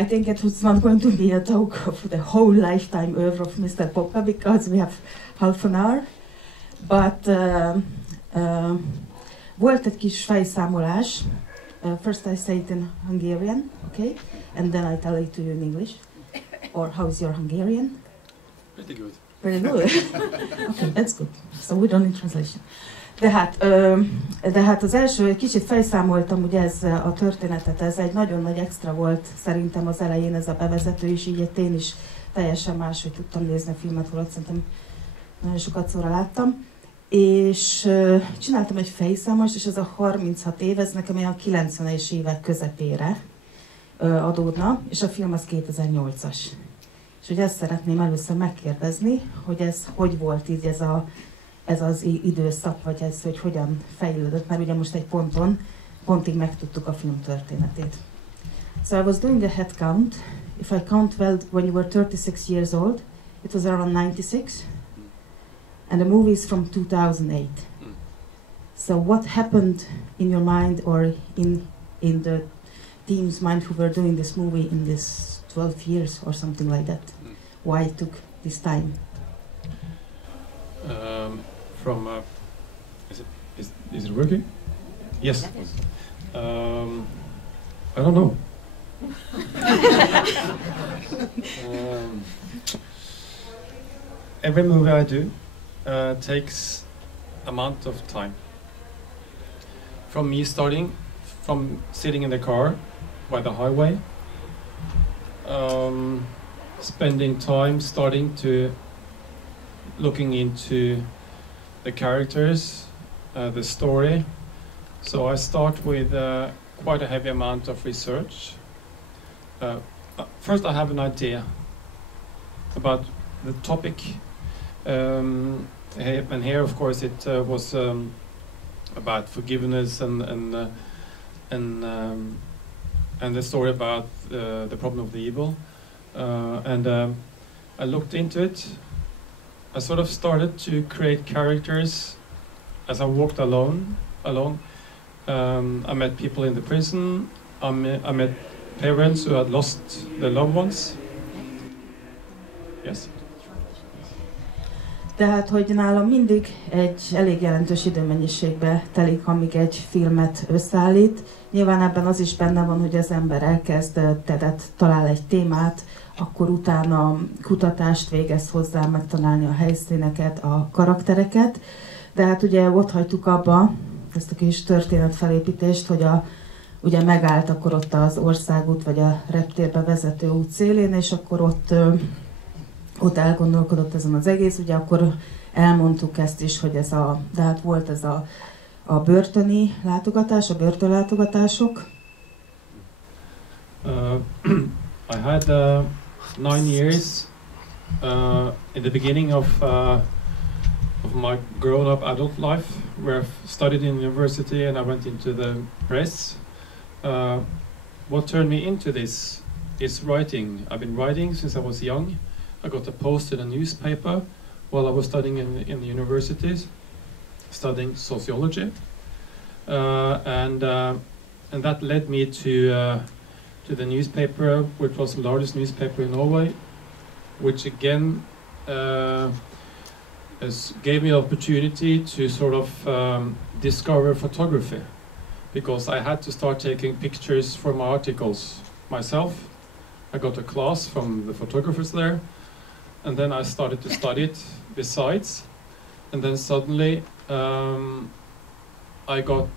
I think it was not going to be a talk of the whole lifetime oeuvre of Mr. Poppe because we have half an hour. But volt egy kis fejszámolás. First I say it in Hungarian, okay? And then I tell it to you in English. Or how's your Hungarian? Pretty good. Pretty good. Okay, that's good. So we don't need translation. De hát az első, egy kicsit fejszámoltam ugye ez a történetet, ez egy nagyon nagy extra volt szerintem az elején ez a bevezető, és így én is teljesen máshogy tudtam nézni a filmet, holott szerintem nagyon sokat szóra láttam. És csináltam egy fejszámolást, és ez a 36 év, ez nekem olyan 90-es évek közepére adódna, és a film az 2008-as. És hogy ezt szeretném először megkérdezni, hogy ez hogy volt így ez az időszak, vagy ez, hogy hogyan fejlődött, mert ugye most egy pontig megtudtuk a film történetét. So I was doing a head count. If I count well, when you were 36 years old, it was around 96. And the movie is from 2008. So what happened in your mind or in the team's mind who were doing this movie in this 12 years or something like that? Why it took this time? Is it working? Yes. I don't know. Every movie I do takes amount of time. From me starting, from sitting in the car by the highway, spending time starting to looking into the characters, the story. So I start with quite a heavy amount of research. First I have an idea about the topic. And here, of course, it was about forgiveness and the story about the problem of the evil. I looked into it. I sort of started to create characters as I walked along. I met people in the prison. I met parents who had lost their loved ones. Yes. Tehát, hogy nálam mindig egy elég jelentős időmennyiségbe telik, amíg egy filmet összeállít. Nyilván ebben az is benne van, hogy az ember elkezd, talál egy témát, akkor utána kutatást végez hozzá, megtalálni a helyszíneket, a karaktereket. De hát ugye ott hagytuk abba ezt a kis történetfelépítést, hogy ugye megállt akkor ott az országút, vagy a reptérbe vezető út szélén, és akkor ott elgondolkodott ezen az egész, ugye akkor elmondtuk ezt is, hogy de hát volt ez a börtöni látogatás, a börtönlátogatások. I had 9 years in the beginning of my grown-up adult life, where I studied in university and I went into the press. What turned me into this is writing. I've been writing since I was young. I got a post in a newspaper while I was studying in the universities, studying sociology, and that led me to the newspaper, which was the largest newspaper in Norway, which again gave me the opportunity to sort of discover photography, because I had to start taking pictures for my articles myself. I got a class from the photographers there. And then I started to study it besides, and then suddenly I got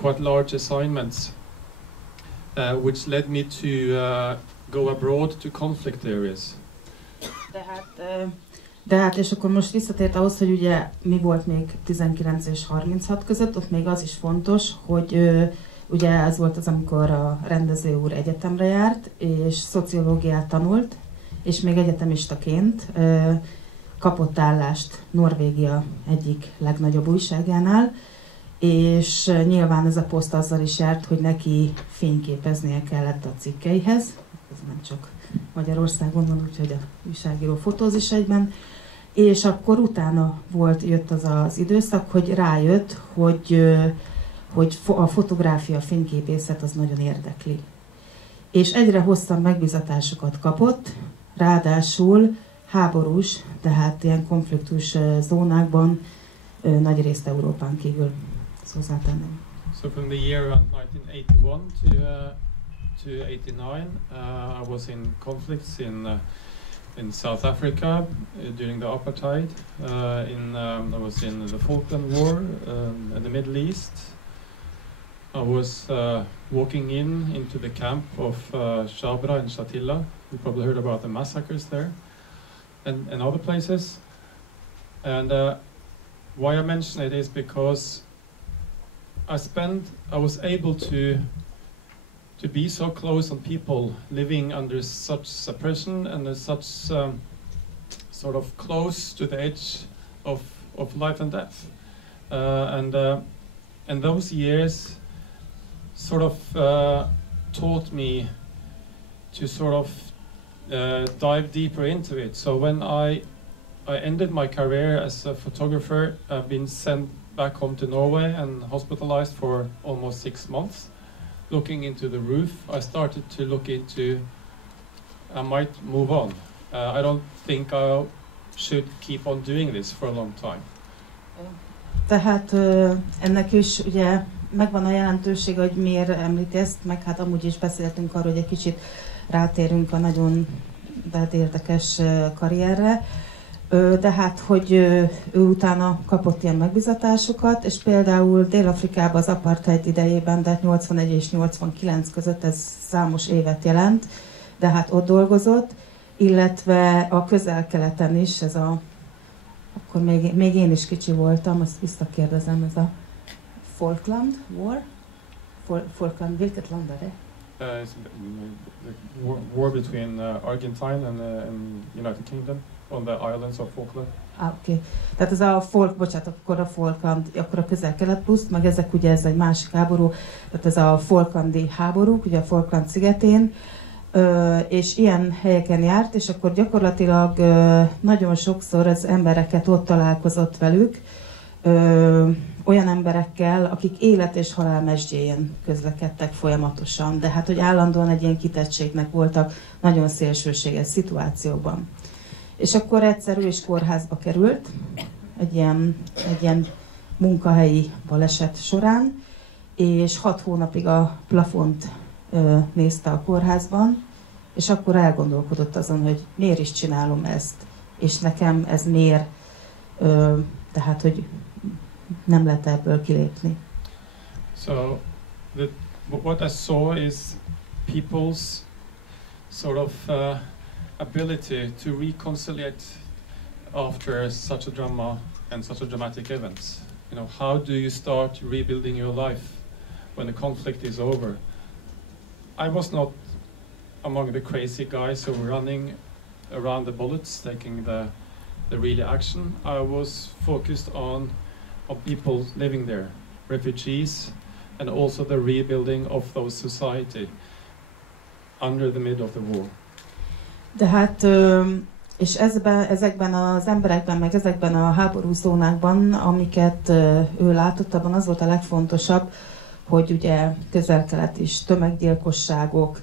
quite large assignments, which led me to go abroad to conflict areas. De hát, és akkor most visszatért ahhoz, hogy ugye mi volt még 19 és 36 között, ott még az is fontos, hogy ugye ez volt az, amikor a rendező úr egyetemre járt, és szociológiát tanult, és még egyetemistaként kapott állást Norvégia egyik legnagyobb újságánál, és nyilván ez a poszt azzal is járt, hogy neki fényképeznie kellett a cikkeihez. Ez nem csak Magyarországon van, úgyhogy a újságíró fotózis egyben. És akkor utána jött az időszak, hogy rájött, hogy a fotográfia, a fényképészet az nagyon érdekli. és egyre hosszabb megbízatásokat kapott, ráadásul háborús, tehát ilyen konfliktus zónákban, nagy részt Európán kívül. Ezt hozzátenném. So from the year around 1981 to 89, I was in conflicts in South Africa during the apartheid. I was in the Falkland War in the Middle East. I was walking into the camp of Shabra and Shatila. You probably heard about the massacres there, and other places. And why I mention it is because I was able to be so close on people living under such suppression and such sort of close to the edge of life and death. And those years sort of taught me to sort of dive deeper into it. So when I ended my career as a photographer, I've been sent back home to Norway and hospitalized for almost 6 months. Looking into the roof, I started to look into, I might move on. I don't think I should keep on doing this for a long time. Tehát ennek is ugye megvan a jelentőség, hogy miért említi ezt, meg hát amúgy is beszéltünk arról, hogy egy kicsit rátérünk a nagyon érdekes karrierre. De hát, hogy ő utána kapott ilyen megbizatásokat, és például Dél-Afrikában az apartheid idejében, de 81 és 89 között ez számos évet jelent, de hát ott dolgozott, illetve a Közel-Keleten is, ez akkor még én is kicsi voltam, azt visszakérdezem, ez a Falkland War? Falkland, vilket land är det? It's the war between Argentine and United Kingdom on the islands of Falkland. Okay. Tehát ez akkor a Falkland, akkor a Közel-Kelet plusz, meg ezek ugye ez egy másik háború, tehát ez a Falklandi háborúk, ugye a Falkland szigetén, és ilyen helyeken járt, és akkor gyakorlatilag nagyon sokszor az embereket ott találkozott velük, olyan emberekkel, akik élet és halál mesdjéjén közlekedtek folyamatosan, de hát, hogy állandóan egy ilyen kitettségnek voltak nagyon szélsőséges szituációkban. És akkor egyszer ő is kórházba került, egy ilyen munkahelyi baleset során, és 6 hónapig a plafont nézte a kórházban, és akkor elgondolkodott azon, hogy miért is csinálom ezt, és nekem ez miért, tehát, hogy nem lehet ebből kilépni. So, what I saw is people's sort of ability to reconciliate after such a drama and such a dramatic events. You know, how do you start rebuilding your life when the conflict is over? I was not among the crazy guys who were running around the bullets, taking the real action. I was focused on people living there, refugees, and also the rebuilding of those society under the mid of the war. De hát, és ezekben az emberekben, meg ezekben a háborús zónákban, amiket ő látott, abban az volt a legfontosabb, hogy ugye Közel-Kelet is tömeggyilkosságok,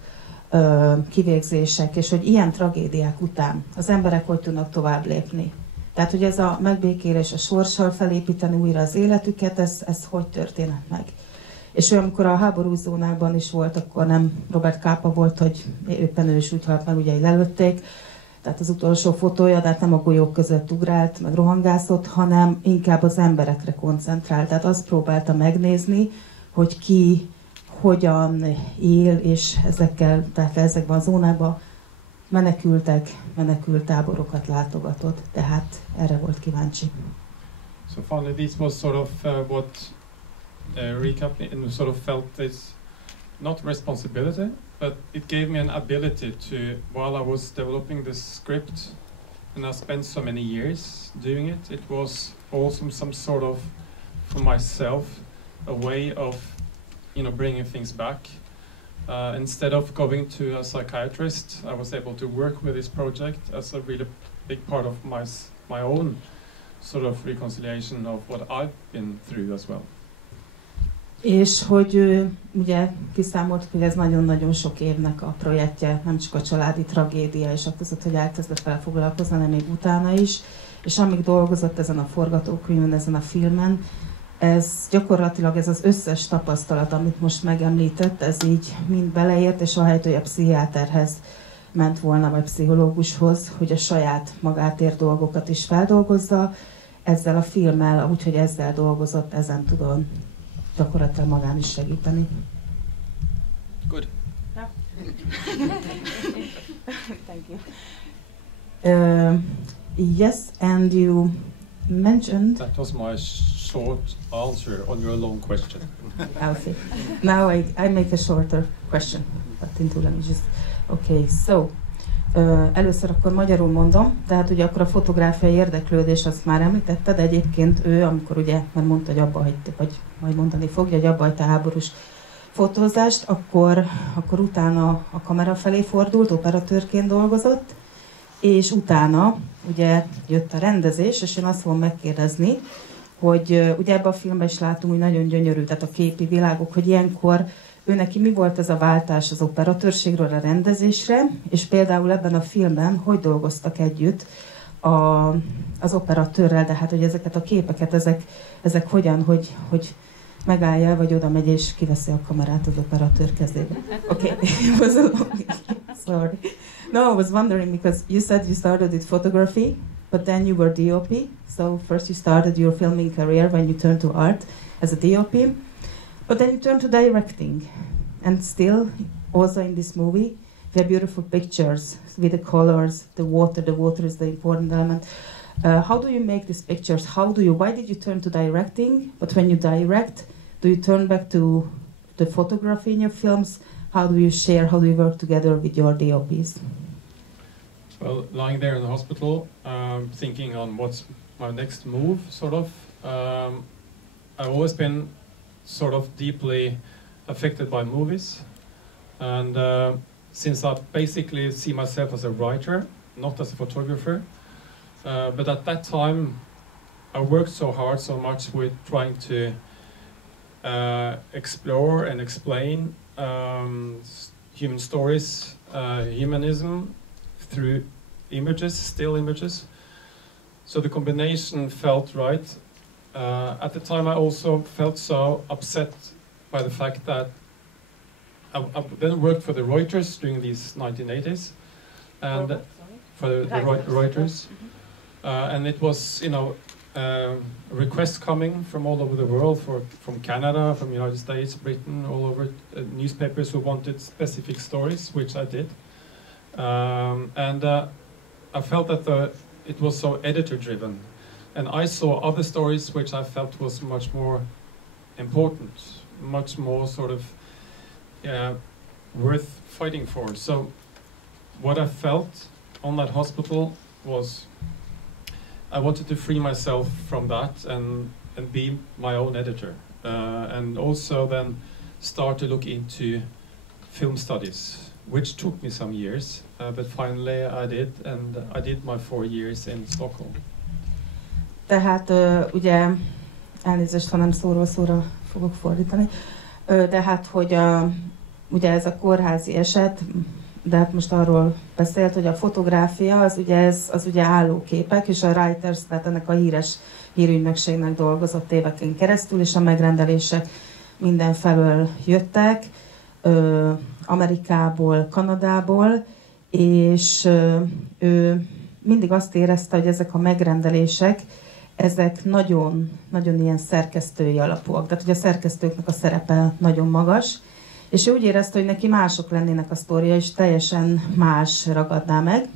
kivégzések, és hogy ilyen tragédiák után az emberek hogy tudnak tovább lépni. Tehát, hogy ez a megbékélés, a sorssal felépíteni újra az életüket, ez hogy történhet meg. És ő, amikor a háborús zónákban is volt, akkor nem Robert Capa volt, hogy éppen ő is úgy halt meg, ugye lelőtték. Tehát az utolsó fotója, de hát nem a golyók között ugrált, meg rohangászott, hanem inkább az emberekre koncentrált. Tehát azt próbálta megnézni, hogy ki hogyan él, és ezekben a zónákban menekültáborokat látogatott, tehát erre volt kíváncsi. So finally this was sort of what recap and sort of felt this not responsibility, but it gave me an ability to, while I was developing this script, and I spent so many years doing it, it was also some sort of, for myself, a way of, you know, bringing things back. Instead of going to a psychiatrist, I was able to work with this project as a really big part of my own sort of reconciliation of what I've been through as well. És hogy ő ugye kiszámolt, hogy ez nagyon-nagyon sok évnek a projektje, nem csak a családi tragédia, és között, hogy elkezdett vele foglalkozni, hanem még utána is. És amíg dolgozott ezen a forgatókönyvön, ezen a filmen, ez gyakorlatilag ez az összes tapasztalat, amit most megemlített, ez így mind beleért, és ahelyett, hogy a pszichiáterhez ment volna, vagy pszichológushoz, hogy a saját magátért dolgokat is feldolgozza, ezzel a filmmel, úgyhogy ezzel dolgozott, ezen tudom gyakorlatilag magán is segíteni. Good. Yeah. Thank you. Yes, and you mentioned... That was my short answer on your long question. I'll see. Now I make a shorter question. But let me just... Okay, so... először akkor magyarul mondom, tehát ugye akkor a fotográfiai érdeklődés, azt már említette, de egyébként ő, amikor ugye, mert mondta, hogy abba hagyta, vagy majd mondani fogja, hogy abba hagyta a háborús fotózást, akkor utána a kamera felé fordult, operatőrként dolgozott, és utána ugye jött a rendezés, és én azt fogom megkérdezni, hogy ugye ebben a filmben is látunk, hogy nagyon gyönyörű, tehát a képi világok, hogy ilyenkor ő neki mi volt ez a váltás az operatőrségről a rendezésre, és például ebben a filmben hogy dolgoztak együtt az operatőrrel, de hát hogy ezeket a képeket, ezek hogyan, hogy megállja, vagy oda megy és kiveszi a kamerát az operatőr kezébe. Okay. Sorry. No, I was wondering because you said you started with photography, but then you were DOP. So first you started your filming career when you turned to art as a DOP. But then you turn to directing, and still, also in this movie, we have beautiful pictures with the colors, the water. The water is the important element. How do you make these pictures? Why did you turn to directing? But when you direct, do you turn back to the photography in your films? How do you share? How do you work together with your DOPs? Well, lying there in the hospital, thinking on what's my next move, sort of. I've always been sort of deeply affected by movies, and since I basically see myself as a writer, not as a photographer, but at that time I worked so hard, so much with trying to explore and explain human stories, humanism through images, still images. So the combination felt right. At the time I also felt so upset by the fact that I then worked for the Reuters during these 1980s, and for the Reuters, and it was, you know, requests coming from all over the world, from Canada, from the United States, Britain, all over, newspapers who wanted specific stories, which I did, and I felt that it was so editor-driven. And I saw other stories which I felt was much more important, much more sort of worth fighting for. So what I felt on that hospital was I wanted to free myself from that and be my own editor. And also then start to look into film studies, which took me some years, but finally I did, and I did my 4 years in Stockholm. Tehát ugye, elnézést, ha nem szóról szóra fogok fordítani, de hát, hogy ugye ez a kórházi eset, de hát most arról beszélt, hogy a fotográfia az ugye állóképek, és a Reuters, tehát ennek a híres hírügynökségnek dolgozott éveken keresztül, és a megrendelések mindenfelől jöttek, Amerikából, Kanadából, és ő mindig azt érezte, hogy ezek a megrendelések, ezek nagyon, nagyon ilyen szerkesztői alapúak. Tehát, hogy a szerkesztőknek a szerepe nagyon magas, és ő úgy érezte, hogy neki mások lennének a sztoria, és teljesen más ragadná meg.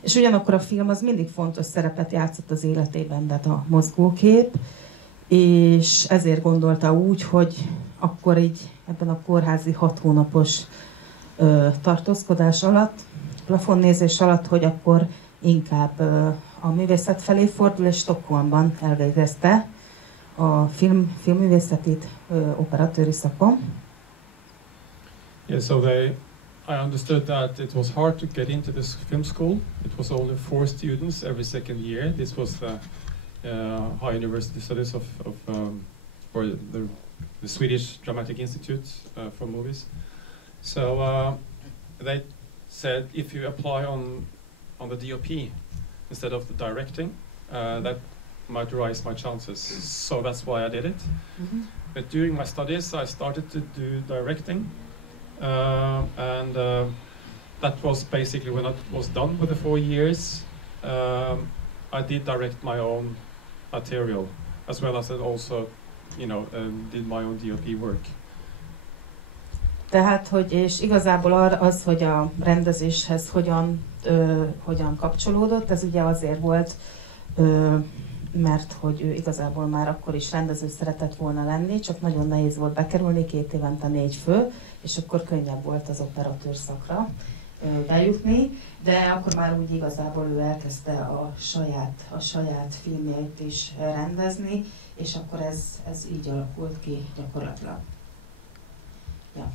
És ugyanakkor a film az mindig fontos szerepet játszott az életében, tehát a mozgókép, és ezért gondolta úgy, hogy akkor így ebben a kórházi 6 hónapos tartózkodás alatt, plafonnézés alatt, hogy akkor inkább a művészet felé fordul, és Stockholmban elvégezte a filmművészetét operatőri szakon. Yeah, so I understood that it was hard to get into this film school. It was only 4 students every second year. This was the high university studies or the the Swedish Dramatic Institute for movies. So they said if you apply on the DOP instead of the directing, that might rise my chances. So that's why I did it. Mm-hmm. But during my studies, I started to do directing, and that was basically when I was done with the 4 years. I did direct my own material, as well as I also, did my own DOP work. Tehát, hogy és igazából az, hogy a rendezéshez hogyan kapcsolódott, ez ugye azért volt, mert hogy ő igazából már akkor is rendező szeretett volna lenni, csak nagyon nehéz volt bekerülni, 2 évente 4 fő, és akkor könnyebb volt az operatőr szakra bejutni, de akkor már úgy igazából ő elkezdte a saját filmjét is rendezni, és akkor ez így alakult ki gyakorlatilag. Ja.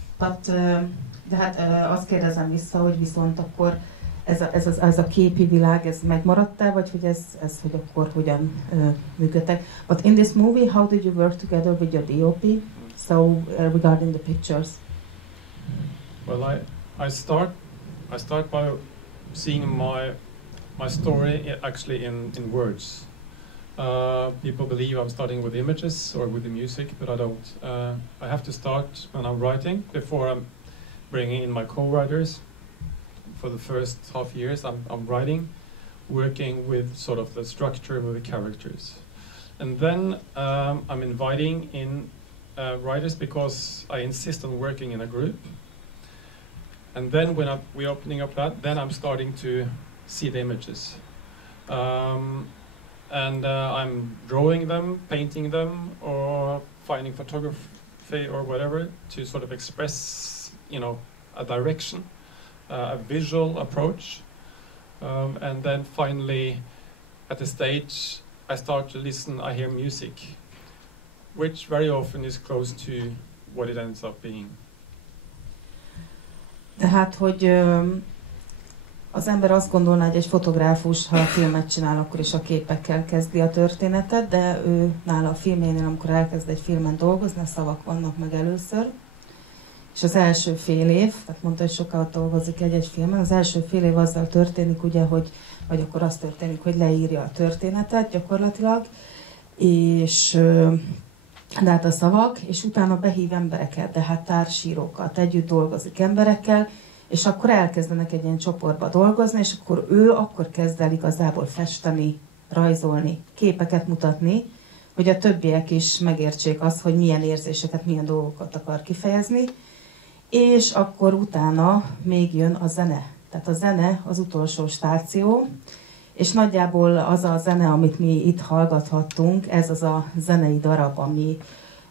De hát azt kérdezem vissza, hogy viszont akkor ez a képi világ, ez megmaradt-e, vagy hogy ez hogy akkor hogyan működtek? But in this movie, how did you work together with your DOP? So regarding the pictures. Well, I start by seeing my story actually in words. People believe I'm starting with images or with the music, but I don't. I have to start when I'm writing, before I'm bringing in my co-writers. For the first half years, I'm writing, working with sort of the structure with the characters. And then I'm inviting in writers because I insist on working in a group. And then when we're opening up that, then I'm starting to see the images. And I'm drawing them, painting them, or finding photography or whatever to sort of express, a direction, a visual approach. And then finally, at the stage, I start to listen, I hear music, which very often is close to what it ends up being. Tehát, hogy az ember azt gondolná, hogy egy fotográfus, ha a filmet csinál, akkor is a képekkel kezdi a történetet, de ő nála a filmjénél, amikor elkezd egy filmen dolgozni, a szavak vannak meg először. És az első fél év, tehát mondta, hogy sokat dolgozik egy filmen, az első fél év azzal történik, ugye, vagy akkor az történik, hogy leírja a történetet gyakorlatilag, és de hát a szavak, és utána behív embereket, de hát társírókat, együtt dolgozik emberekkel, és akkor elkezdenek egy ilyen csoportba dolgozni, és akkor ő akkor kezd el igazából festeni, rajzolni, képeket mutatni, hogy a többiek is megértsék azt, hogy milyen érzéseket, milyen dolgokat akar kifejezni, és akkor utána még jön a zene. Tehát a zene az utolsó stáció, és nagyjából az a zene, amit mi itt hallgathattunk, ez az a zenei darab,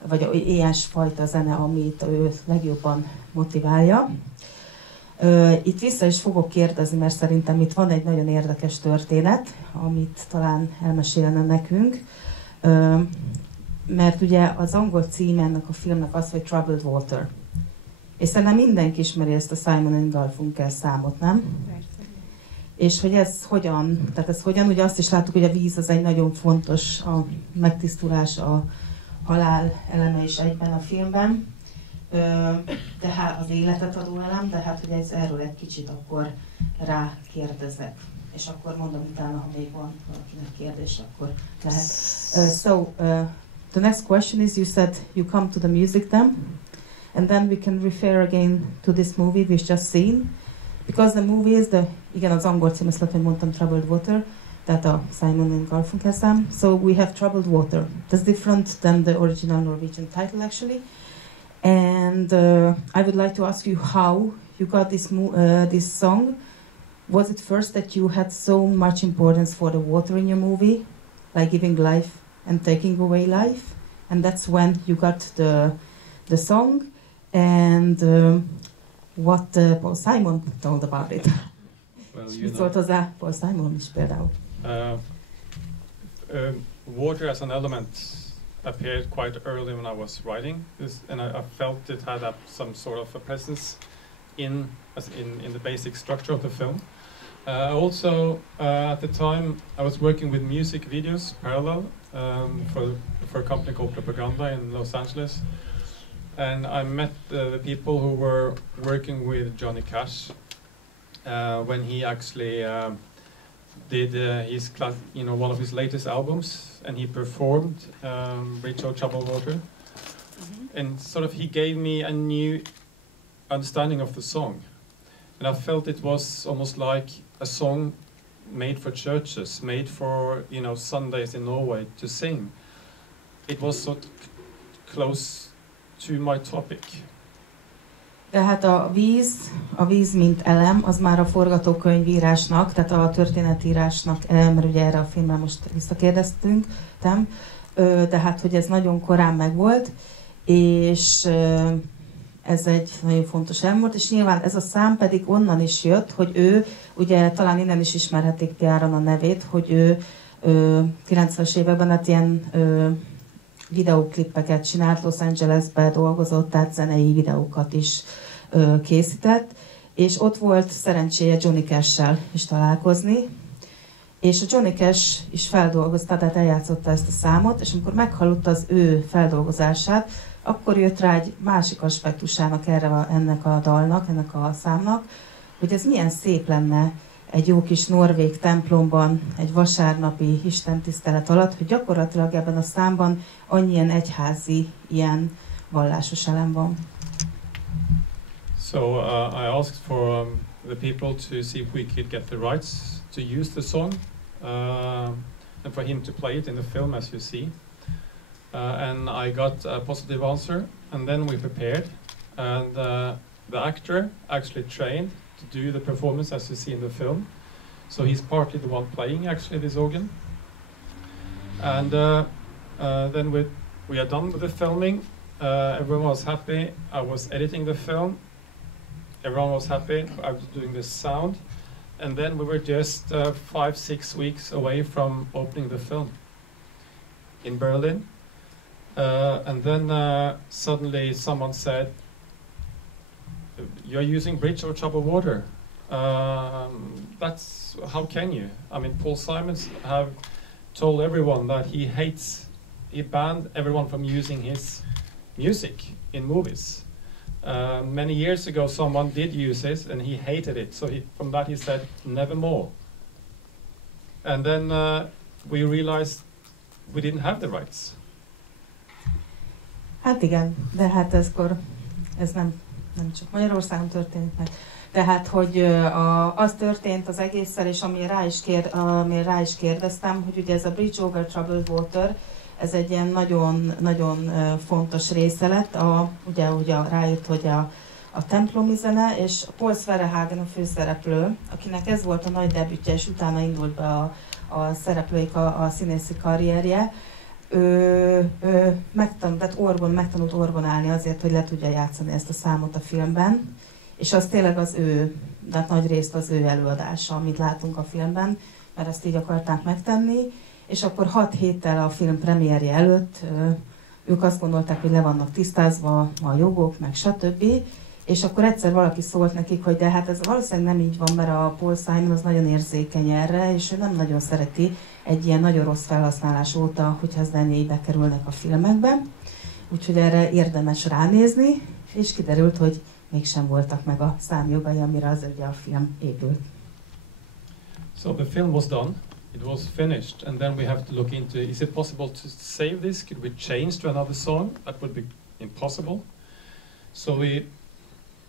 vagy ilyesfajta zene, amit ő legjobban motiválja. Itt vissza is fogok kérdezni, mert szerintem itt van egy nagyon érdekes történet, amit talán elmesélne nekünk. Mert ugye az angol címe ennek a filmnek az, hogy Troubled Water. És szerintem mindenki ismeri ezt a Simon & Garfunkel számot, nem? És hogy ez hogyan, ugye azt is láttuk, hogy a víz az egy nagyon fontos, a megtisztulás, a halál eleme is egyben a filmben. Tehát az életet adó elem, de hát hogy erről egy kicsit akkor rákérdezek. És akkor mondom utána, ha még van valakinek kérdés, akkor lehet. The next question is, you said you come to the music then, and then we can refer again to this movie we've just seen, because the movie is igen, az angol cím, ezt hogy mondtam, Troubled Water, tehát a Simon & Garfunkel szám. So we have Troubled Water. That's different than the original Norwegian title actually. And I would like to ask you how you got this song. Was it first that you had so much importance for the water in your movie, like giving life and taking away life? And that's when you got the song. And what Paul Simon told about it. Well, Mit szólt hozzá Paul Simon is például? Water as an element appeared quite early when I was writing this, and I felt it had some sort of a presence in the basic structure of the film. Also, at the time, I was working with music videos parallel for a company called Propaganda in Los Angeles. And I met the people who were working with Johnny Cash when he actually did his one of his latest albums, and he performed Bridge Over Troubled Water. And sort of he gave me a new understanding of the song. And I felt it was almost like a song made for churches, made for Sundays in Norway to sing. It was so close to my topic. Tehát a víz mint elem, az már a forgatókönyvírásnak, tehát a történetírásnak elem, mert ugye erre a filmre most visszakérdeztünk, de hát, hogy ez nagyon korán megvolt, és ez egy nagyon fontos elem volt, és nyilván ez a szám pedig onnan is jött, hogy ő, ugye talán innen is ismerhetik PR-on a nevét, hogy ő 90-es években hát ilyen videóklippeket csinált, Los Angelesbe dolgozott, tehát zenei videókat is készített, és ott volt szerencséje Johnny Cash-sel is találkozni, és a Johnny Cash is feldolgozta, tehát eljátszotta ezt a számot, és amikor meghallotta az ő feldolgozását, akkor jött rá egy másik aspektusának ennek a dalnak, ennek a számnak, hogy ez milyen szép lenne egy jó kis norvég templomban, egy vasárnapi istentisztelet alatt, hogy gyakorlatilag ebben a számban annyi ilyen egyházi, ilyen vallásos elem van. So I asked for the people to see if we could get the rights to use the song and for him to play it in the film, as you see. And I got a positive answer, and then we prepared, and the actor actually trained to do the performance as you see in the film. So he's partly the one playing actually this organ. And then we are done with the filming. Everyone was happy. I was editing the film. Everyone was happy. I was doing the sound. And then we were just 5-6 weeks away from opening the film in Berlin. And then suddenly someone said, "You're using Bridge Over Troubled Water. That's how can you? I mean, Paul Simons have told everyone that he banned everyone from using his music in movies. Many years ago, someone did use it, and he hated it. So from that he said, never more. And then we realized we didn't have the rights. Hát igen, de hát ez nem csak Magyarországon történik meg. Tehát, hogy az történt az egésszel, és amire rá is kérdeztem, hogy ugye ez a Bridge Over Troubled Water, ez egy ilyen nagyon fontos része lett, ugye rájött, hogy a templomi zene, és Paul Sverrehagen a főszereplő, akinek ez volt a nagy debütje, és utána indult be a szereplőik a színészi karrierje, megtanult orgonálni azért, hogy le tudja játszani ezt a számot a filmben, és az tényleg de hát nagy részt az ő előadása, amit látunk a filmben, mert ezt így akarták megtenni, és akkor 6 héttel a film premierje előtt ők azt gondolták, hogy le vannak tisztázva a jogok, meg stb. És akkor egyszer valaki szólt nekik, hogy de hát ez valószínűleg nem így van, mert a Paul Simon az nagyon érzékeny erre, és ő nem nagyon szereti egy ilyen nagyon rossz felhasználás óta, hogyha az zenéibe kerülnek a filmekben. Úgyhogy erre érdemes ránézni, és kiderült, hogy mégsem voltak meg a számjogai, amire az ugye a film épült. So the film was done, it was finished, and then we have to look into, is it possible to save this? Could we change to another song? That would be impossible. So we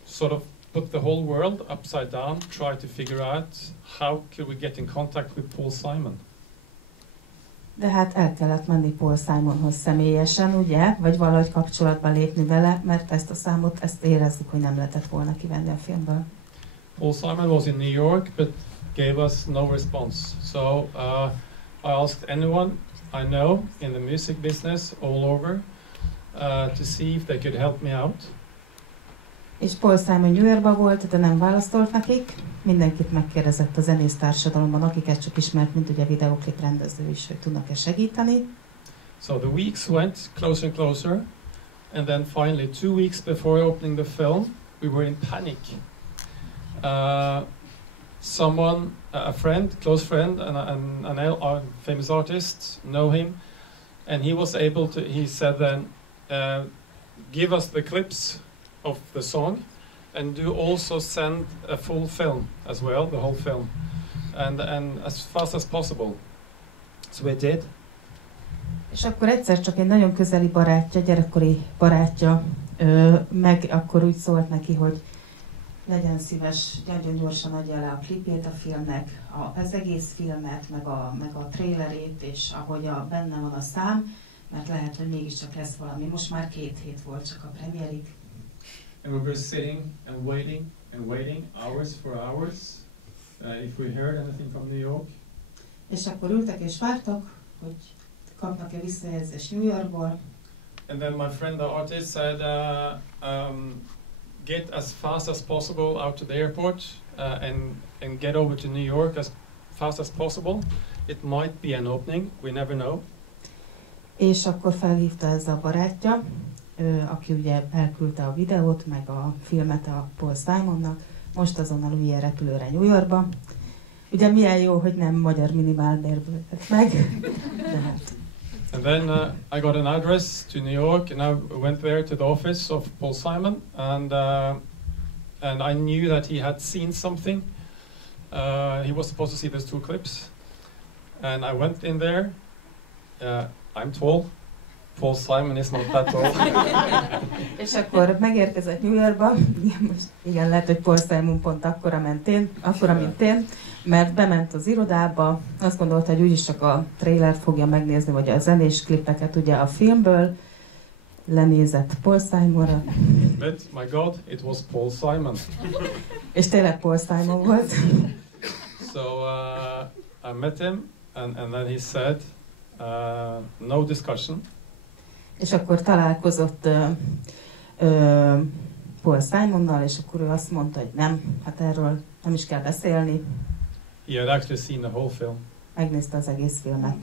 sort of put the whole world upside down, try to figure out how could we get in contact with Paul Simon. De hát el kellett menni Paul Simonhoz személyesen, ugye? Vagy valahogy kapcsolatba lépni vele, mert ezt a számot, ezt érezzük, hogy nem lehetett volna kivenni a filmből. Paul Simon was in New York, but gave us no response. So I asked anyone I know in the music business all over to see if they could help me out. És Paul Simon New Yorkban volt, de nem válaszolt nekik. Mindenkit megkérdezett a zenész társadalomban, akiket csak ismert, mint ugye videóklip rendező is, hogy tudnak-e segíteni. So the weeks went closer and closer, and then finally 2 weeks before opening the film, we were in panic. someone, a friend, close friend, and a famous artist, know him, and he was able to. He said then, give us the clips of the song, and do also send a full film as well, the whole film, and as fast as possible. So we did. És akkor egyszer csak egy nagyon közeli barátja, gyerekkori barátja, meg akkor úgy szólt neki, hogy legyen szíves, nagyon gyorsan adja le a klipét a filmnek, az egész filmet, meg a trailerét, és ahogy benne van a szám, mert lehet, hogy mégiscsak lesz valami. Most már 2 hét volt csak a premierig. And we were sitting and waiting, hours for hours, if we heard anything from New York. És akkor ültek és vártak, hogy kapnak-e visszajelzést New Yorkból. And then my friend, the artist, said, get as fast as possible out to the airport and get over to New York as fast as possible. It might be an opening, we never know. És akkor felhívta ez a barátja, aki ugye elküldte a videót, meg a filmet a Paul Simonnak, most azonnal ülje repülőre New Yorkba. Ugye milyen jó, hogy nem magyar minimálbérből lett meg, de hát. And then I got an address to New York, and I went there to the office of Paul Simon, and I knew that he had seen something. He was supposed to see those 2 clips, and I went in there. I'm tall. Paul Simon is not that tall. És akkor megérkezett New Yorkba, igen, lehet, hogy Paul Simon pont akkora, mint én, mert bement az irodába, azt gondolta, hogy úgyis csak a trailert fogja megnézni, vagy a zenés klippeket ugye a filmből, lenézett Paul Simonra. But my God, it was Paul Simon. És tényleg Paul Simon volt. So I met him, and then he said, no discussion. És akkor találkozott Paul Simonnal, és akkor ő azt mondta, hogy nem, hát erről nem is kell beszélni. He had actually seen the whole film. Megnézte az egész filmet.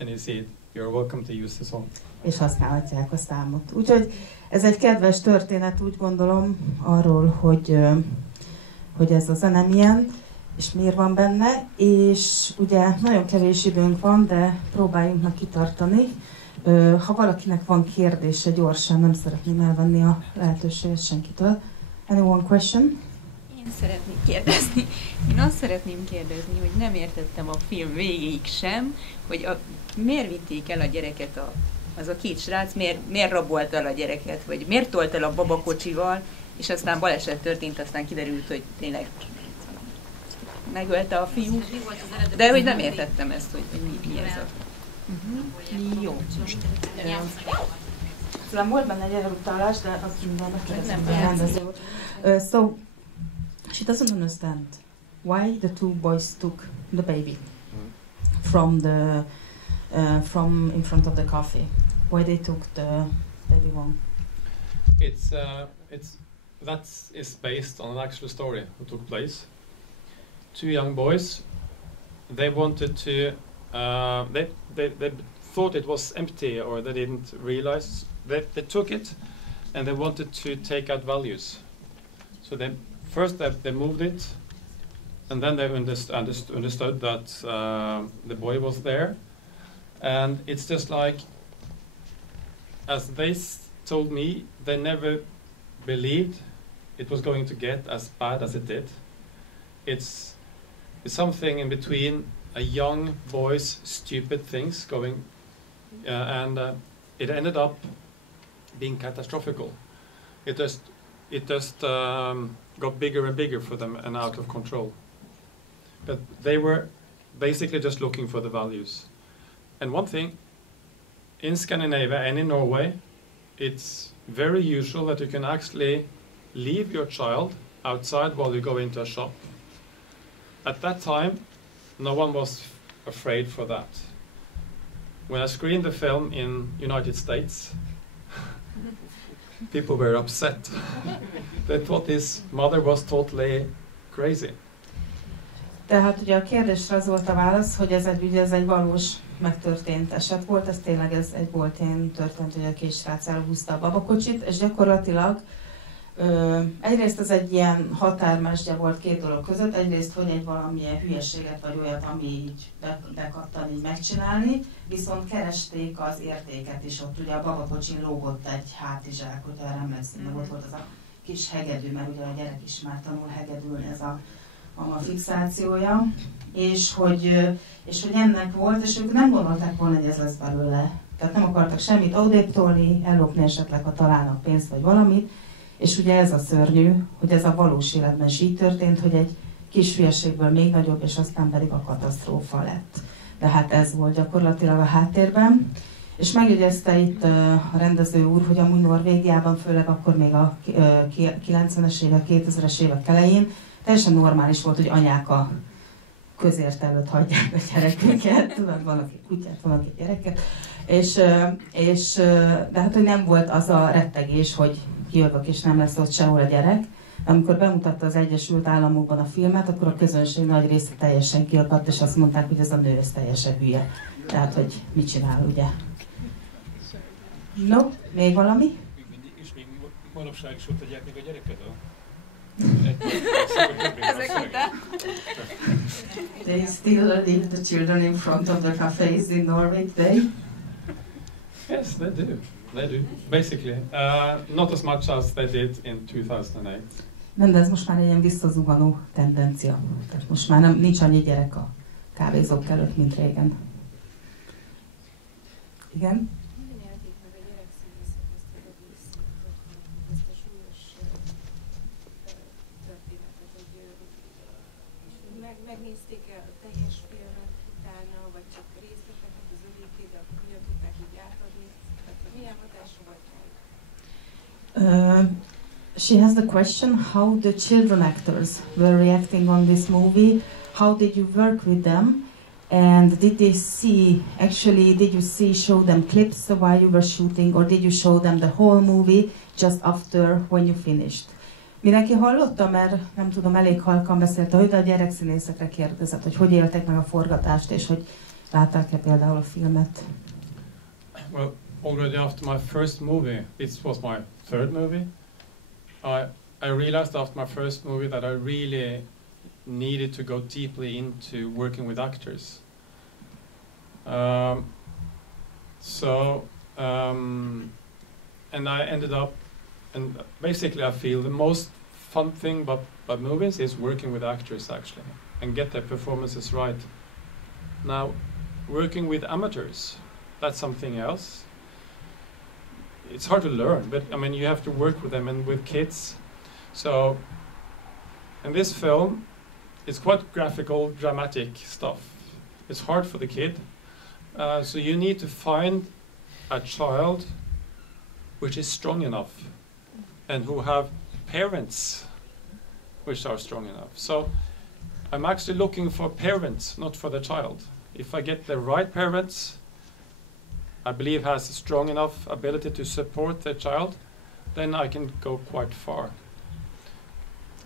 And he said, you're welcome to use the song. És használhatják a számot. Úgyhogy ez egy kedves történet, úgy gondolom, arról, hogy ez a zene milyen, és miért van benne, és ugye nagyon kevés időnk van, de próbáljunk meg kitartani. Ha valakinek van kérdése, gyorsan, nem szeretném elvenni a lehetőséget senkitől. Anyone question? Én szeretnék kérdezni. Én azt szeretném kérdezni, hogy nem értettem a film végéig sem, hogy miért vitték el a gyereket az a 2 srác, miért rabolt el a gyereket, vagy miért tolt el a babakocsival, és aztán baleset történt, aztán kiderült, hogy tényleg megölte a fiú. De hogy nem értettem ezt, hogy mi ez a... Jó. Szóval volt benne egy elutalás, de azt minden megkérdezem a rendező. So, she doesn't understand why the 2 boys took the baby from in front of the coffee. Why they took the baby one? That is based on an actual story that took place. 2 young boys, they wanted to. They thought it was empty, or they didn't realize. They took it, and they wanted to take out values. So they moved it, and then they understood that the boy was there, and it's just like, as they told me, they never believed it was going to get as bad as it did. It's something in between a young boy's stupid things going, and it ended up being catastrophical. It just got bigger and bigger for them and out of control. But they were basically just looking for the values. And one thing, in Scandinavia and in Norway, it's very usual that you can actually leave your child outside while you go into a shop. At that time, no one was afraid for that. When I screened the film in United States, people were upset. They thought his mother was totally crazy. Tehát ugye a kérdésre az volt a válasz, hogy ez egy valós megtörtént eset volt, ez tényleg egy volt ilyen történt, hogy a 2 srác elhúzta a babakocsit, és gyakorlatilag Egyrészt ez egy ilyen határmesdje volt két dolog között, egyrészt, hogy egy valamilyen hülyeséget vagy olyat, ami így bekattan így megcsinálni, viszont keresték az értéket is, ott ugye a babakocsin lógott egy hátizsák, hogyha erre emlékszem, meg ott volt az a kis hegedű, mert ugye a gyerek is már tanul hegedülni, ez a fixációja, és hogy ennek volt, és ők nem gondolták volna, hogy ez lesz belőle. Tehát nem akartak semmit odébb tolni, ellopni esetleg, ha találnak pénzt vagy valamit, és ugye ez a szörnyű, hogy ez a valós életben is így történt, hogy egy kis hülyeségből még nagyobb, és aztán pedig a katasztrófa lett. De hát ez volt gyakorlatilag a háttérben. És megjegyezte itt a rendező úr, hogy amúgy Norvégiában, főleg akkor még a 90-es évek, 2000-es évek elején teljesen normális volt, hogy anyák a közért előtt hagyják a gyerekeket, van aki kutyát, van aki gyereket, de hát, hogy nem volt az a rettegés, hogy kijövök és nem lesz ott sehol a gyerek. Amikor bemutatta az Egyesült Államokban a filmet, akkor a közönség nagy része teljesen kiakadt, és azt mondták, hogy ez a nő, ez teljesen hülye. Tehát, hogy mit csinál, ugye? No, még valami? És még manapság is ott adják még a gyereket a... They still leave the children in front of the cafes in Norway today? Yes, they do. They do. Basically. Not as much as they did in 2008. Nem, de ez most már egy ilyen visszazuhanó tendencia. Tehát most már nincs annyi gyerek a kávézók előtt, mint régen. Igen? Megnézték el a teljes filmet utána, vagy csak részleteket az övéké, de akkor hogyan tudták így átadni? Tehát milyen hatása volt rá? She has the question how the children actors were reacting on this movie. How did you work with them? And did they did you show them clips while you were shooting, or did you show them the whole movie just after when you finished? Mindenki hallotta, mert nem tudom, elég halkan beszélt, hogy a gyerekszínészekre kérdezett, hogy éltek meg a forgatást, és hogy látták-e például a filmet. Well, already after my first movie, this was my third movie, I realized after my first movie that I really needed to go deeply into working with actors. And I ended up, and basically I feel the most fun thing about movies is working with actors actually, and get their performances right. Now, working with amateurs, that's something else. It's hard to learn, but I mean you have to work with them and with kids. So, in this film, it's quite graphical, dramatic stuff. It's hard for the kid. So you need to find a child which is strong enough and who have parents which are strong enough. So I'm actually looking for parents, not for the child. If I get the right parents, I believe has a strong enough ability to support the child, then I can go quite far.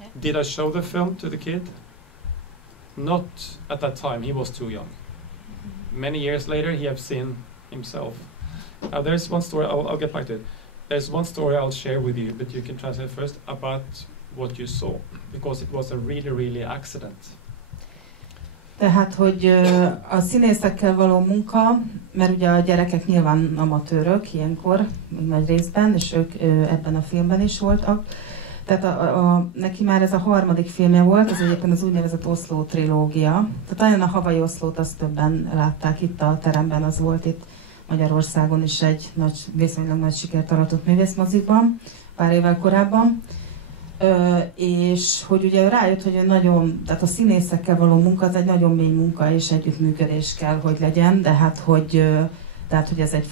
Yeah. Did I show the film to the kid? Not at that time, he was too young. Many years later, he have seen himself. There's one story, I'll get back to it. There's one story I'll share with you, but you can translate first, about what you saw, because it was a really, really accident. Tehát, hogy a színészekkel való munka, mert ugye a gyerekek nyilván amatőrök ilyenkor, nagy részben, és ők ebben a filmben is voltak. Tehát neki már ez a harmadik filmje volt, ez egyébként az úgynevezett Oszló trilógia. Tehát olyan a Hawaii Oszlót azt többen látták itt a teremben, az volt itt Magyarországon is egy viszonylag nagy sikert aratott művészmozikban, pár évvel korábban. És hogy ugye rájött, hogy tehát a színészekkel való munka az egy nagyon mély munka, és együttműködés kell, hogy legyen, de hát hogy ez egy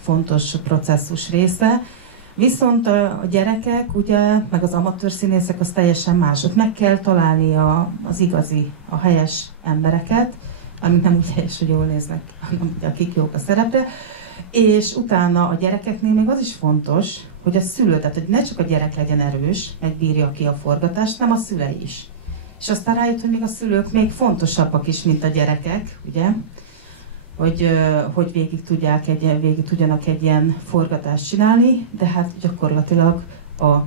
fontos processzus része. Viszont a gyerekek, ugye, meg az amatőr színészek, az teljesen más. Ott meg kell találni az igazi, a helyes embereket, amik nem úgy helyes, hogy jól néznek, hanem akik jók a szerepre. És utána a gyerekeknél még az is fontos, hogy a szülő, tehát hogy ne csak a gyerek legyen erős, megbírja ki a forgatást, hanem a szülei is. És aztán rájött, hogy még a szülők még fontosabbak is, mint a gyerekek, ugye? Hogy végig tudjanak egy ilyen forgatást csinálni, de hát gyakorlatilag a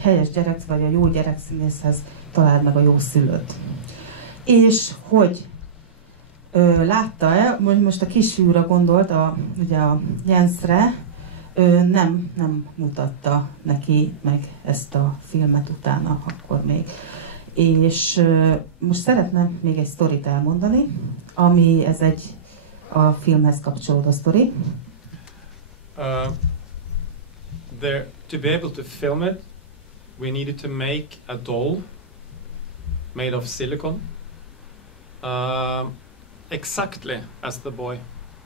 helyes gyerek, vagy a jó gyerekszínészhez találd meg a jó szülőt. És hogy látta-e, most a kisfiúra gondolt, ugye a Jensre, nem mutatta neki meg ezt a filmet utána, akkor még. És most szeretném még egy sztorit elmondani, ami ez a filmhez kapcsolódó sztori. To be able to film it, we needed to make a doll made of silicone, exactly as the boy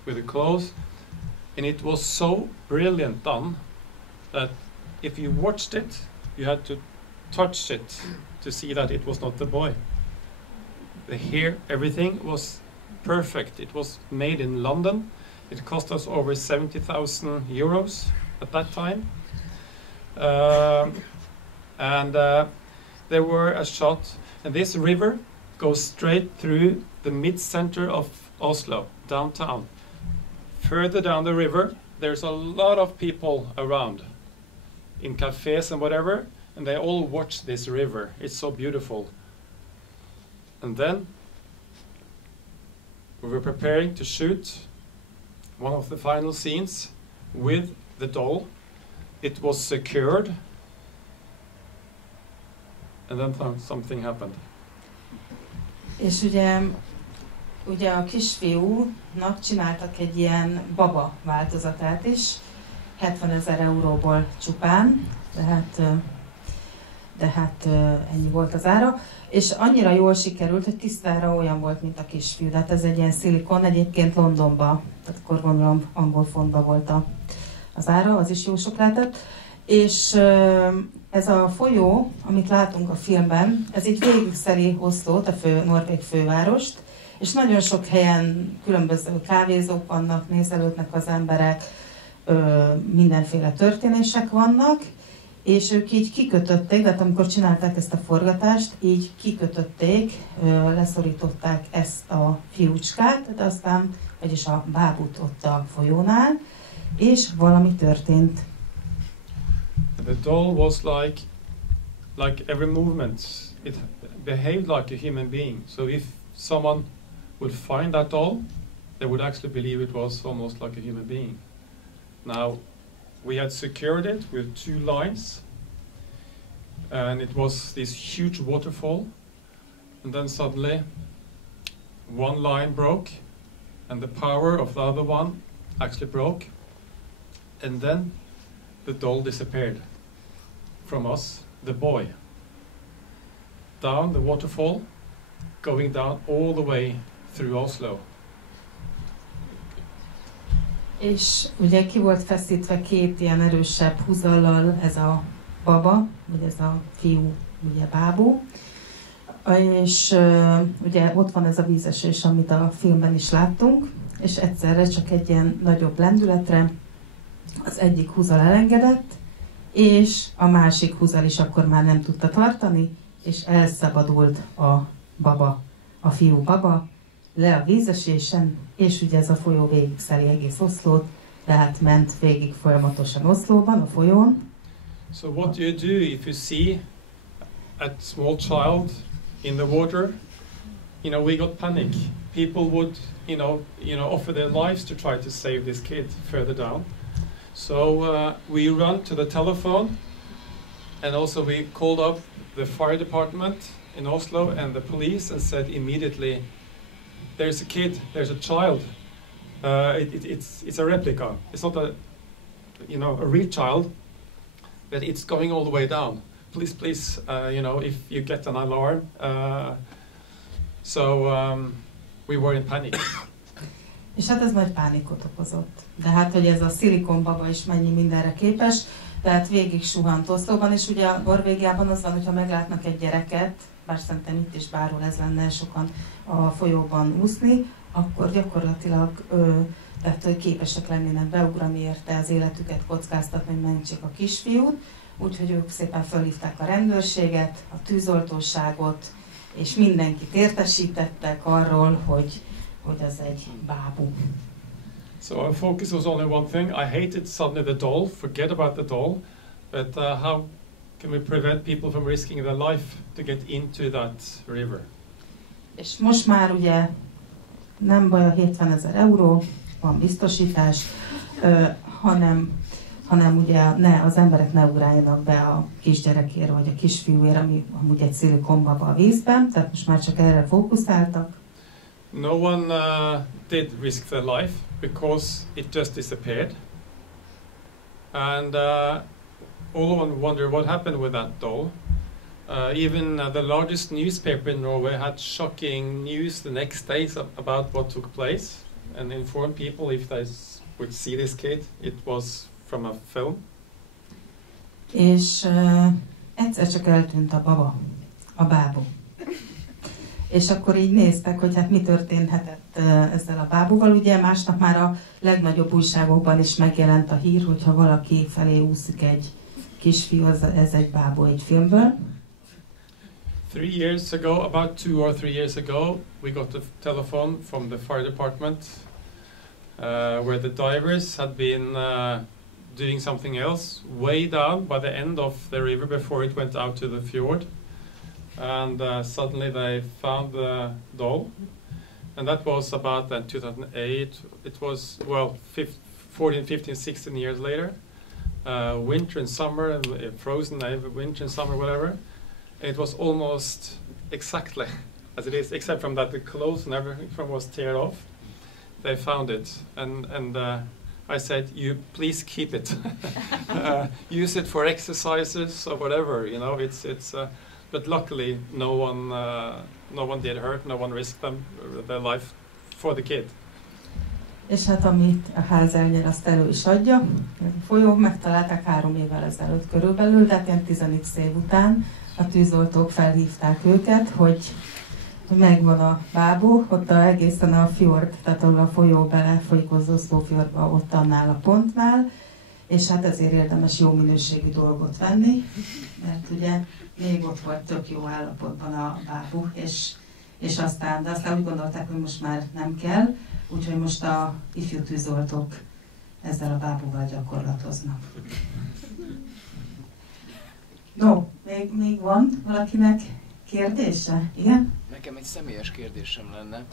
with the clothes. And it was so brilliant done that if you watched it, you had to touch it to see that it was not the boy. The hair, everything was perfect. It was made in London. It cost us over 70,000 euros at that time. There were a shot, and this river goes straight through the mid-center of Oslo, downtown. Further down the river, there's a lot of people around, in cafes and whatever, and they all watch this river. It's so beautiful. And then we were preparing to shoot one of the final scenes with the doll. It was secured, and then something happened. És ugye a kisfiúnak csináltak egy ilyen baba változatát is, 70 000 euróból csupán, de hát ennyi volt az ára, és annyira jól sikerült, hogy tisztára olyan volt, mint a kisfiú. Tehát ez egy ilyen szilikon, egyébként Londonban, tehát akkor gondolom angol fontban volt az ára, az is jó sok lehetett. És ez a folyó, amit látunk a filmben, ez így végigszeli Oslót, a norvég fővárost, és nagyon sok helyen különböző kávézók vannak, nézelődnek az emberek, mindenféle történések vannak, és ők így kikötötték, tehát amikor csinálták ezt a forgatást, így kikötötték, leszorították ezt a fiúcskát, de aztán, vagyis a bábút ott a folyónál, és valami történt. The doll was like every movement. It behaved like a human being. So if someone would find that doll, they would actually believe it was almost like a human being. Now, we had secured it with 2 lines, and it was this huge waterfall, and then suddenly one line broke, and the power of the other one actually broke, and then the doll disappeared from us, the boy, down the waterfall, going down all the way through Oslo. És ugye ki volt feszítve 2 ilyen erősebb húzallal ez a baba, vagy ez a fiú, ugye bábú. És ugye ott van ez a vízesés, amit a filmben is láttunk, és egyszerre csak egy ilyen nagyobb lendületre az egyik húzal elengedett, és a másik húzal is akkor már nem tudta tartani, és elszabadult a baba, a fiú baba, le a vízesésen, és ugye ez a folyó végigszeli egész Oslót, tehát ment végig folyamatosan Oslóban, a folyón. So what do you do if you see a small child in the water? You know, we got panic. People would, offer their lives to try to save this kid further down. So we run to the telephone, and also we called up the fire department in Oslo and the police and said immediately, there's a kid, there's a child. It's a replica. It's not a real child, but it's going all the way down. Please, if you get an alarm. We were in panic. És hát ez nagy pánikot okozott. De hát, hogy ez a szilikonbaba is mennyi mindenre képes, tehát végig suhant Oslóban, és ugye a Norvégiában az van, hogyha meglátnak egy gyereket, bár szerintem itt is bárhol ez lenne, sokan a folyóban úszni, akkor gyakorlatilag tehát, hogy képesek lennének beugrani érte, az életüket kockáztatni, hogy mentsék a kisfiút, úgyhogy ők szépen felhívták a rendőrséget, a tűzoltóságot, és mindenkit értesítettek arról, hogy az egy bábú. So our focus was only one thing. I hated suddenly the doll, forget about the doll. But how can we prevent people from risking their life to get into that river? És most már ugye nem baj a 70 000 euró, van biztosítás, hanem ugye az emberek ne ugráljanak be a kisgyerekére vagy a kisfiúért, ami amúgy egy szilikonbaba a vízben, tehát most már csak erre fókuszáltak. No one did risk their life because it just disappeared. And all of them wonder what happened with that doll. Even the largest newspaper in Norway had shocking news the next day about what took place and informed people if they would see this kid, it was from a film. És egyszer csak eltűnt a bábú. És akkor így néztek, hogy hát mi történhetett ezzel a bábúval. Ugye másnap már a legnagyobb újságokban is megjelent a hír, hogyha valaki felé úszik egy kisfiú, ez egy bábú egy filmből. 3 years ago, about 2 or 3 years ago, we got a telephone from the fire department where the divers had been doing something else way down by the end of the river before it went out to the fjord. And suddenly they found the doll. And that was about 2008. It was, well, 14, 15, 16 years later. Winter and summer, frozen winter and summer, whatever. It was almost exactly as it is, except from that the clothes and everything was teared off. They found it, and I said, "You please keep it. Use it for exercises or whatever. You know, it's." But luckily, no one did hurt. No one risked their life for the kid. És hát amit a ház elnyer, azt elő is adja. A folyó megtalálták 3 évvel ezelőtt körülbelül, de hát ilyen 10x év után a tűzoltók felhívták őket, hogy megvan a bábú, ott egészen a fjord, tehát ahol a folyó belefolyik az Oszlófjordba, ott annál a pontnál, és hát ezért érdemes jó minőségű dolgot venni, mert ugye még ott volt tök jó állapotban a bábú, és aztán úgy gondolták, hogy most már nem kell, úgyhogy most a ifjú tűzoltók ezzel a bábúval gyakorlatoznak. No, még van valakinek kérdése? Igen? Nekem egy személyes kérdésem lenne.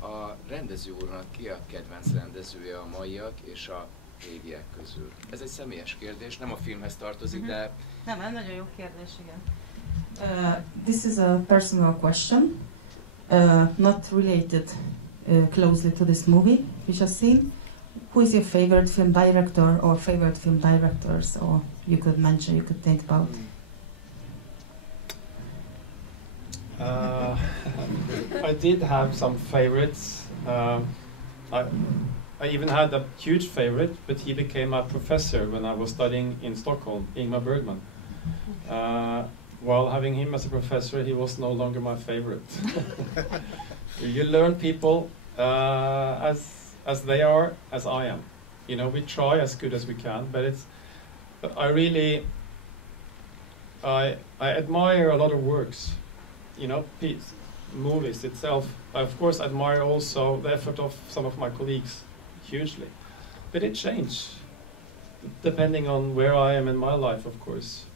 A rendező úrnak ki a kedvenc rendezője a maiak és a régiek közül? Ez egy személyes kérdés, nem a filmhez tartozik, de... Nem, nagyon jó kérdés, igen. This is a personal question, not related closely to this movie we just seen. Who is your favorite film director or favorite film directors, or you could mention, you could think about? I did have some favorites. I even had a huge favorite, but he became a professor when I was studying in Stockholm, Ingmar Bergman. While having him as a professor, he was no longer my favorite. You learn people as they are, as I am. You know, we try as good as we can, but I admire a lot of works. You know, movies itself. I of course admire also the effort of some of my colleagues hugely, but it changes depending on where I am in my life, of course.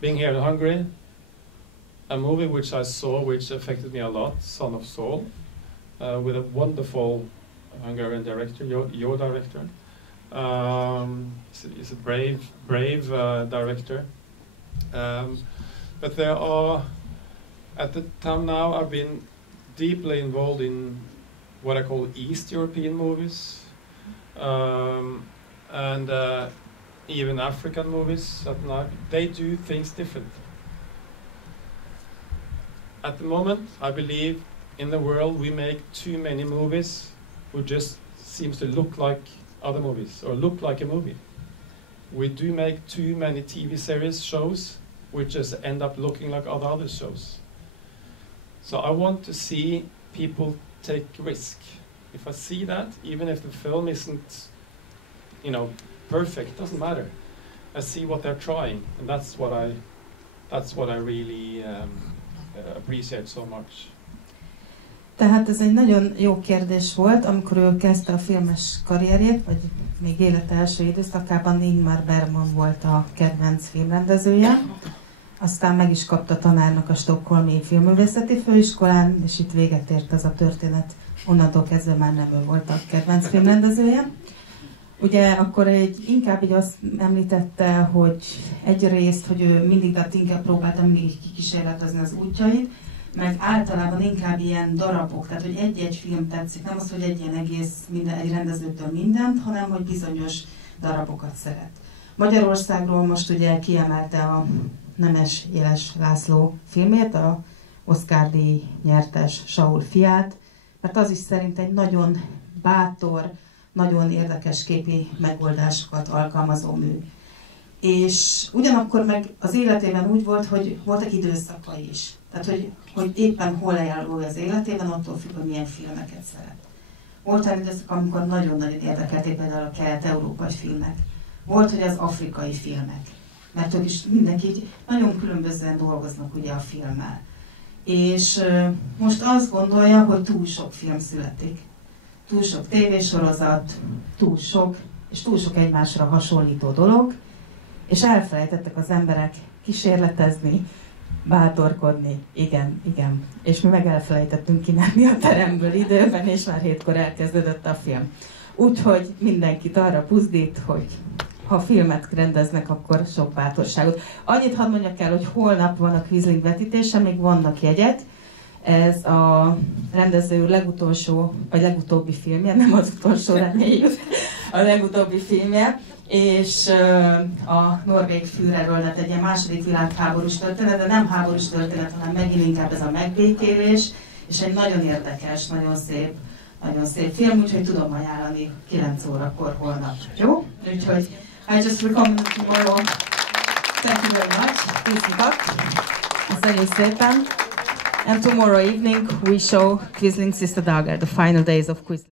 Being here in Hungary, a movie which I saw which affected me a lot, Son of Saul, with a wonderful Hungarian director, your director. He's a brave director. But there are, at the time now, I've been deeply involved in what I call East European movies, and even African movies. They do things different. At the moment, I believe in the world we make too many movies who just seems to look like other movies or look like a movie. We do make too many TV series shows which just end up looking like other shows. So I want to see people take risk. If I see that, even if the film isn't, you know, perfect, doesn't matter. I see what they're trying, and that's what I really appreciate so much. Tehát ez egy nagyon jó kérdés volt, amikor ő kezdte a filmes karrierjét, vagy még élete első időszakában Ingmar Bergman volt a kedvenc filmrendezője. Aztán meg is kapta tanárnak a Stockholmi Filmművészeti Főiskolán, és itt véget ért ez a történet. Onnantól kezdve már nem ő volt a kedvenc filmrendezője. Ugye akkor inkább így azt említette, hogy egyrészt, hogy ő mindig, tehát inkább próbálta mindig kikísérletezni az útjait, meg általában inkább ilyen darabok, tehát hogy egy-egy film tetszik, nem az, hogy egy ilyen egész, egy rendezőtől mindent, hanem hogy bizonyos darabokat szeret. Magyarországról most ugye kiemelte a Nemes Jeles László filmét, a Oscar-díj nyertes Saul fiát, mert az is szerint egy nagyon bátor, nagyon érdekes képi megoldásokat alkalmazó mű. És ugyanakkor meg az életében úgy volt, hogy voltak időszakai is. Tehát, hogy éppen hol járul az életében, attól függ, hogy milyen filmeket szeret. Volt olyan időszak, amikor nagyon-nagyon érdekelték például a kelet-európai filmek. Volt, hogy az afrikai filmek. Mert ők is mindenki nagyon különbözően dolgoznak ugye a filmmel. És most azt gondolja, hogy túl sok film születik. Túl sok tévésorozat, túl sok egymásra hasonlító dolog, és elfelejtettek az emberek kísérletezni, bátorkodni, igen. És mi meg elfelejtettünk kimenni a teremből időben, és már 7-kor elkezdődött a film. Úgyhogy mindenkit arra buzdít, hogy ha filmet rendeznek, akkor sok bátorságot. Annyit hadd mondjak el, hogy holnap van a Quisling vetítése, még vannak jegyek. Ez a rendező legutóbbi filmje, nem az utolsó, reméljük, a legutóbbi filmje, és a norvég Führerről, tehát egy ilyen második világháborús történet, de nem háborús történet, hanem megint inkább ez a megbékélés, és egy nagyon érdekes, nagyon szép film, úgyhogy tudom ajánlani 9 órakor holnap. Jó? Úgyhogy I just recommend tomorrow. Thank you very much. Készítak. Köszönjük szépen. And tomorrow evening we show Quisling Sister Dager, the final days of Quisling.